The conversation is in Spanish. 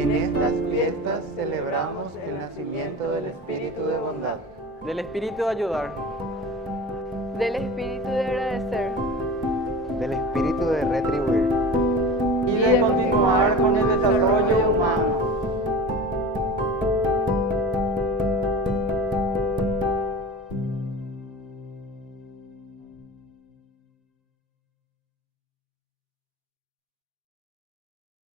En estas fiestas celebramos el nacimiento del espíritu de bondad, del espíritu de ayudar, del espíritu de agradecer del espíritu de retribuir y de continuar con el desarrollo